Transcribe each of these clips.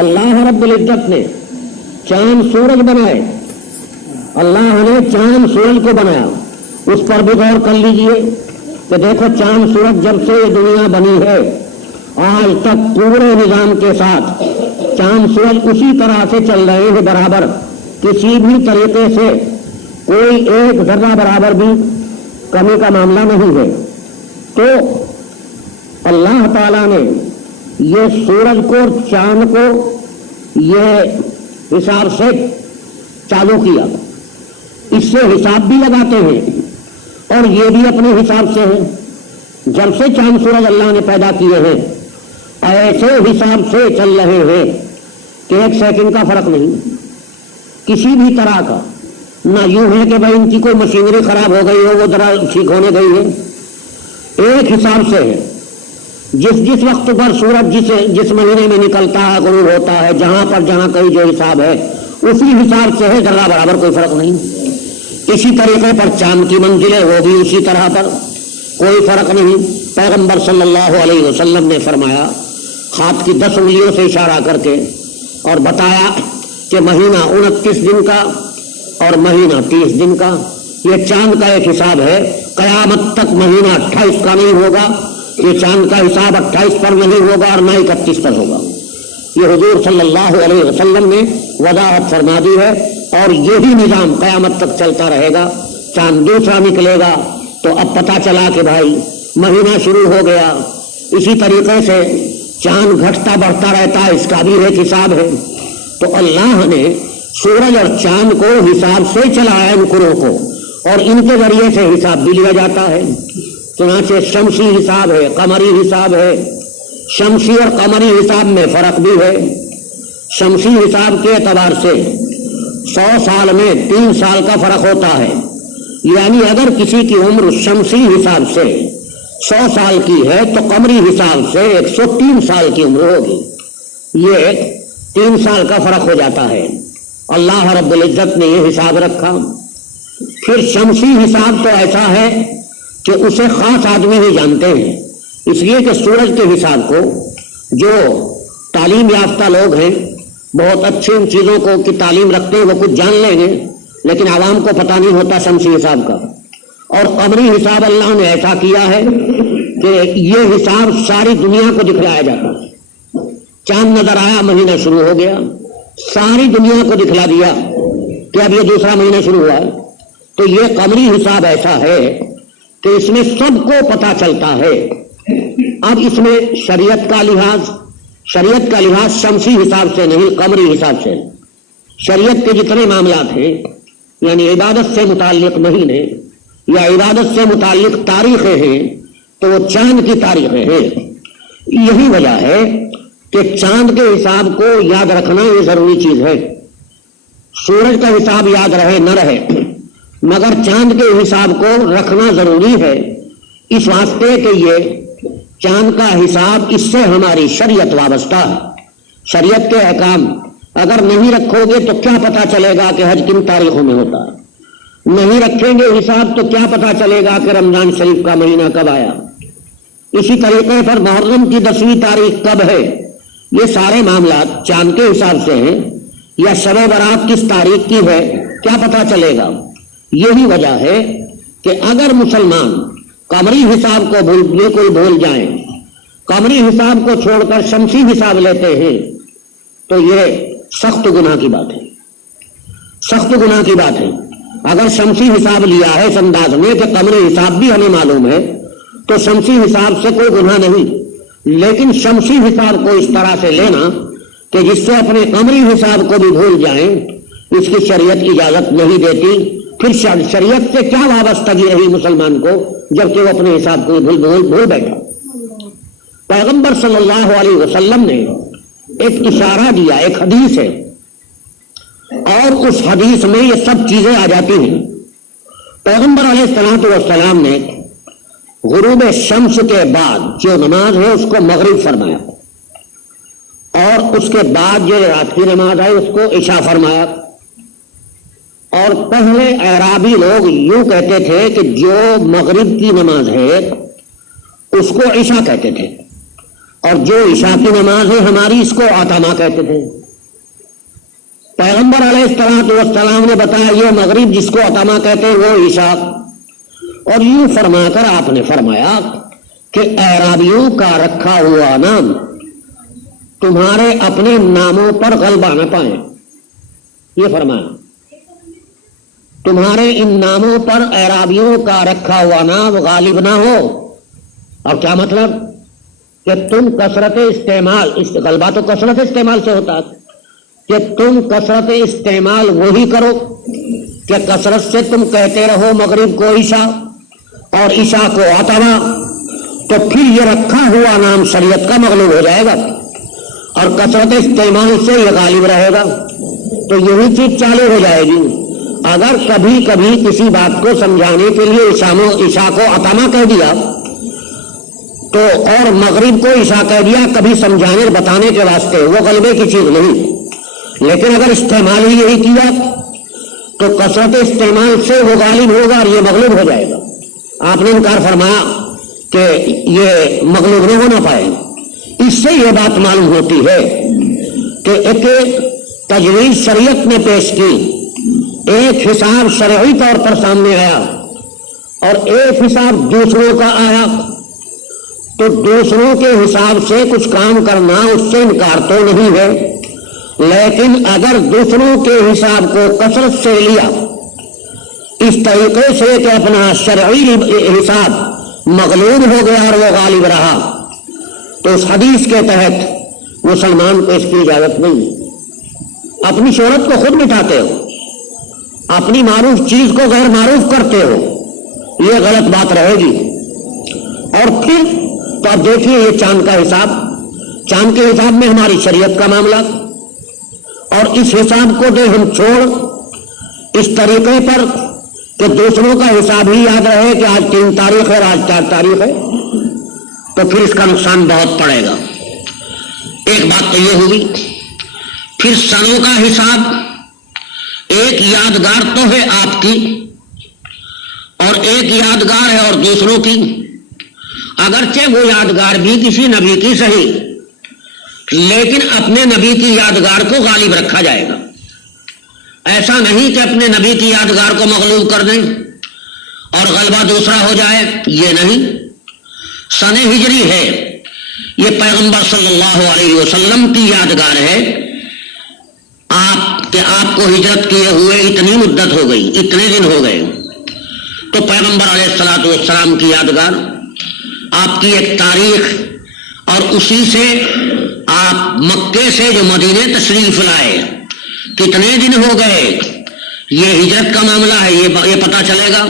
اللہ رب العزت نے چاند سورج بنائے، اللہ نے چاند سورج کو بنایا، اس پر بھی غور کر لیجئے کہ دیکھو چاند سورج جب سے یہ دنیا بنی ہے آج تک پورے نظام کے ساتھ چاند سورج اسی طرح سے چل رہے ہیں برابر، کسی بھی طریقے سے کوئی ایک ذرہ برابر بھی کمی کا معاملہ نہیں ہے۔ تو اللہ تعالیٰ نے یہ سورج کو اور چاند کو یہ حساب سے چالو کیا، اس سے حساب بھی لگاتے ہیں اور یہ بھی اپنے حساب سے ہے۔ جب سے چاند سورج اللہ نے پیدا کیے ہیں ایسے حساب سے چل رہے ہیں کہ ایک سیکنڈ کا فرق نہیں کسی بھی طرح کا، نہ یوں ہے کہ بھائی ان کی کوئی مشینری خراب ہو گئی ہو وہ ذرا ٹھیک ہونے گئی ہے، ایک حساب سے ہے۔ جس وقت پر سورج جس مہینے میں نکلتا ہے غروب ہوتا ہے، جہاں کہیں جو حساب ہے اسی حساب سے ہے، ذرا برابر کوئی فرق نہیں۔ اسی طریقے پر چاند کی منزل ہے، وہ بھی اسی طرح پر، کوئی فرق نہیں۔ پیغمبر صلی اللہ علیہ وسلم نے فرمایا ہاتھ کی 10 انگلیوں سے اشارہ کر کے اور بتایا کہ مہینہ 29 دن کا اور مہینہ 30 دن کا، یہ چاند کا ایک حساب ہے، قیامت تک مہینہ 28 کا نہیں ہوگا، یہ چاند کا حساب 28 پر نہیں ہوگا اور نہ 31 پر ہوگا۔ یہ حضور صلی اللہ علیہ وسلم نے وضاحت فرما دی ہے، اور یہی نظام قیامت تک چلتا رہے گا۔ چاند دوسرا نکلے گا تو اب پتہ چلا کہ بھائی مہینہ شروع ہو گیا، اسی طریقے سے چاند گھٹتا بڑھتا رہتا ہے، اس کا بھی ایک حساب ہے۔ تو اللہ نے سورج اور چاند کو حساب سے چلایا ان کروں کو، اور ان کے ذریعے سے حساب بھی لیا جاتا ہے۔ چنانچہ شمسی حساب ہے، قمری حساب ہے، شمسی اور قمری حساب میں فرق بھی ہے۔ شمسی حساب کے اعتبار سے 100 سال میں 3 سال کا فرق ہوتا ہے، یعنی اگر کسی کی عمر شمسی حساب سے 100 سال کی ہے تو قمری حساب سے 103 سال کی عمر ہوگی، یہ 3 سال کا فرق ہو جاتا ہے۔ اللہ رب العزت نے یہ حساب رکھا۔ پھر شمسی حساب تو ایسا ہے کہ اسے خاص آدمی ہی جانتے ہیں، اس لیے کہ سورج کے حساب کو جو تعلیم یافتہ لوگ ہیں بہت اچھے ان چیزوں کو کی تعلیم رکھتے ہیں، وہ کچھ جان لیں گے، لیکن عوام کو پتہ نہیں ہوتا شمسی حساب کا۔ اور قمری حساب اللہ نے ایسا کیا ہے کہ یہ حساب ساری دنیا کو دکھلایا جاتا ہے۔ چاند نظر آیا، مہینہ شروع ہو گیا، ساری دنیا کو دکھلا دیا کہ اب یہ دوسرا مہینہ شروع ہوا ہے۔ تو یہ قمری حساب ایسا ہے کہ اس میں سب کو پتہ چلتا ہے۔ اب اس میں شریعت کا لحاظ شمسی حساب سے نہیں، قمری حساب سے۔ شریعت کے جتنے معاملات ہیں، یعنی عبادت سے متعلق مہینے یا عبادت سے متعلق تاریخیں ہیں، تو وہ چاند کی تاریخیں ہیں۔ یہی وجہ ہے کہ چاند کے حساب کو یاد رکھنا یہ ضروری چیز ہے۔ سورج کا حساب یاد رہے نہ رہے، مگر چاند کے حساب کو رکھنا ضروری ہے، اس واسطے کہ یہ چاند کا حساب اس سے ہماری شریعت وابستہ ہے۔ شریعت کے احکام اگر نہیں رکھو گے تو کیا پتہ چلے گا کہ حج کن تاریخوں میں ہوتا ہے؟ نہیں رکھیں گے حساب تو کیا پتہ چلے گا کہ رمضان شریف کا مہینہ کب آیا؟ اسی طریقے پر محرم کی 10ویں تاریخ کب ہے؟ یہ سارے معاملات چاند کے حساب سے ہیں، یا شب برات کس تاریخ کی ہے کیا پتہ چلے گا؟ یہی وجہ ہے کہ اگر مسلمان قمری حساب کو بھول جائیں، قمری حساب کو چھوڑ کر شمسی حساب لیتے ہیں، تو یہ سخت گناہ کی بات ہے، سخت گناہ کی بات ہے۔ اگر شمسی حساب لیا ہے اس انداز میں کہ قمری حساب بھی ہمیں معلوم ہے، تو شمسی حساب سے کوئی گناہ نہیں، لیکن شمسی حساب کو اس طرح سے لینا کہ جس سے اپنے قمری حساب کو بھی بھول جائیں، اس کی شریعت اجازت نہیں دیتی۔ پھر شریعت سے کیا وابستگی رہی مسلمان کو جبکہ وہ اپنے حساب کو بھول بیٹھا۔ پیغمبر صلی اللہ علیہ وسلم نے ایک اشارہ دیا، ایک حدیث ہے، اور اس حدیث میں یہ سب چیزیں آ جاتی ہیں۔ پیغمبر علیہ السلام نے غروب شمس کے بعد جو نماز ہے اس کو مغرب فرمایا، اور اس کے بعد جو رات کی نماز ہے اس کو عشاء فرمایا۔ اور پہلے اعرابی لوگ یوں کہتے تھے کہ جو مغرب کی نماز ہے اس کو عشاء کہتے تھے، اور جو عشاء کی نماز ہے ہماری اس کو عتمہ کہتے تھے. پیغمبر علیہ السلام نے بتایا یہ مغرب جس کو عتمہ کہتے ہیں وہ عشاء. اور یوں فرما کر آپ نے فرمایا کہ اعرابیوں کا رکھا ہوا نام تمہارے اپنے ناموں پر غلبہ نہ پائے. یہ فرمایا تمہارے ان ناموں پر اعرابیوں کا رکھا ہوا نام غالب نہ ہو. اور کیا مطلب کہ تم کثرت استعمال، غلبہ تو کثرت استعمال سے ہوتا ہے، کہ تم کثرت استعمال وہی کرو کہ کثرت سے تم کہتے رہو مغرب کو عشاء اور عشاء کو عتمہ، تو پھر یہ رکھا ہوا نام شریعت کا مغلوب ہو جائے گا اور کثرت استعمال سے یہ غالب رہے گا. تو یہی چیز چالو ہو جائے گی. اگر کبھی کبھی کسی بات کو سمجھانے کے لیے عشاء کو عتمہ کہہ دیا تو اور مغرب کو عشاء کہہ دیا کبھی سمجھانے اور بتانے کے واسطے، وہ غلبے کی چیز نہیں. لیکن اگر استعمال ہی یہی کیا تو کثرت استعمال سے وہ غالب ہوگا اور یہ مغلوب ہو جائے گا. آپ نے انکار فرمایا کہ یہ مغلوب نہیں ہونا پائے. اس سے یہ بات معلوم ہوتی ہے کہ ایک تجویز شریعت نے پیش کی، ایک حساب شرعی طور پر سامنے آیا اور ایک حساب دوسروں کا آیا، تو دوسروں کے حساب سے کچھ کام کرنا اس سے انکار تو نہیں ہے. لیکن اگر دوسروں کے حساب کو کثرت سے لیا اس طریقے سے کہ اپنا شرعی حساب مغلوب ہو گیا اور وہ غالب رہا، تو اس حدیث کے تحت مسلمان کو اس کی اجازت نہیں. اپنی شہرت کو خود مٹاتے ہو، اپنی معروف چیز کو غیر معروف کرتے ہو، یہ غلط بات رہے گی. اور پھر تو آپ دیکھیے یہ چاند کا حساب، چاند کے حساب میں ہماری شریعت کا معاملہ، اور اس حساب کو دے ہم چھوڑ اس طریقے پر کہ دوسروں کا حساب ہی یاد رہے کہ آج 3 تاریخ ہے اور آج 4 تاریخ ہے، تو پھر اس کا نقصان بہت پڑے گا. ایک بات تو یہ ہوئی. پھر سنوں کا حساب ایک یادگار تو ہے آپ کی اور ایک یادگار ہے اور دوسروں کی، اگرچہ وہ یادگار بھی کسی نبی کی صحیح، لیکن اپنے نبی کی یادگار کو غالب رکھا جائے گا. ایسا نہیں کہ اپنے نبی کی یادگار کو مغلوب کر دیں اور غلبہ دوسرا ہو جائے، یہ نہیں. سن ہجری ہے، یہ پیغمبر صلی اللہ علیہ وسلم کی یادگار ہے. آپ کو ہجرت کیے ہوئے اتنی مدت ہو گئی، اتنے دن ہو گئے، تو پیغمبر علیہ الصلوۃ والسلام کی یادگار، آپ کی ایک تاریخ، اور اسی سے آپ مکے سے جو مدینے تشریف لائے کتنے دن ہو گئے، یہ ہجرت کا معاملہ ہے، یہ پتہ چلے گا.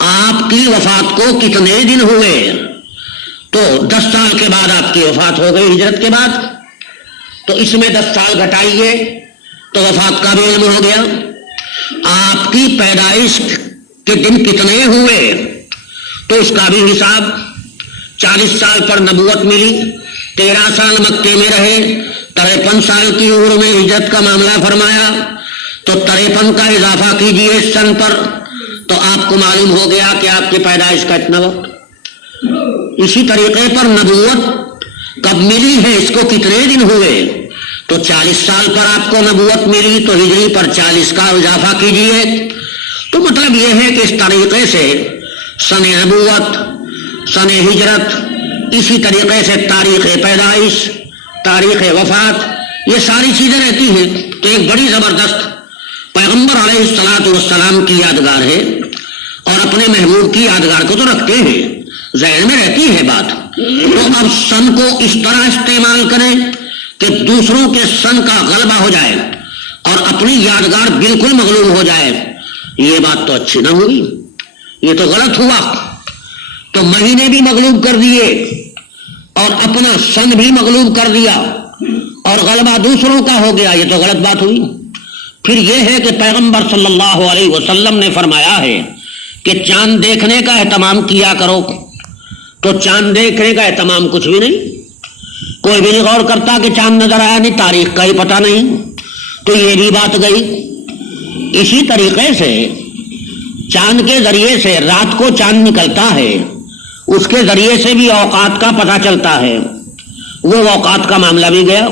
آپ کی وفات کو کتنے دن ہوئے، تو 10 سال کے بعد آپ کی وفات ہو گئی ہجرت کے بعد، تو اس میں 10 سال گھٹائیے تو وفات کا بھی علم ہو گیا. آپ کی پیدائش کے دن کتنے ہوئے تو اس کا بھی حساب. 40 سال پر نبوت ملی، 13 سال مکے میں رہے، 53 سال کی عمر میں ہجرت کا معاملہ فرمایا، تو 53 کا اضافہ کیجئے اس سن پر تو آپ کو معلوم ہو گیا کہ آپ کی پیدائش کا اتنا وقت. اسی طریقے پر نبوت کب ملی ہے، اس کو کتنے دن ہوئے، تو 40 سال پر آپ کو نبوت ملی تو ہجری پر 40 کا اضافہ کیجئے. تو مطلب یہ ہے کہ اس طریقے سے سن نبوت، سن ہجرت، اسی طریقے سے تاریخ پیدائش، تاریخ وفات، یہ ساری چیزیں رہتی ہیں. تو ایک بڑی زبردست پیغمبر علیہ الصلوۃ والسلام کی یادگار ہے، اور اپنے محبوب کی یادگار کو تو رکھتے ہیں، ذہن میں رہتی ہے بات. تو اب سن کو اس طرح استعمال کریں کہ دوسروں کے سن کا غلبہ ہو جائے اور اپنی یادگار بالکل مغلوب ہو جائے، یہ بات تو اچھی نہ ہوئی، یہ تو غلط ہوا. تو مہینے بھی مغلوب کر دیے اور اپنا سن بھی مغلوب کر دیا اور غلبہ دوسروں کا ہو گیا، یہ تو غلط بات ہوئی. پھر یہ ہے کہ پیغمبر صلی اللہ علیہ وسلم نے فرمایا ہے کہ چاند دیکھنے کا اہتمام کیا کرو، تو چاند دیکھنے کا اہتمام کچھ بھی نہیں، کوئی بھی نہیں غور کرتا کہ چاند نظر آیا، نہیں تاریخ کا ہی پتہ نہیں، تو یہ بھی بات گئی. اسی طریقے سے چاند کے ذریعے سے رات کو چاند نکلتا ہے، اس کے ذریعے سے بھی اوقات کا پتہ چلتا ہے. وہ اوقات کا معاملہ بھی گیا.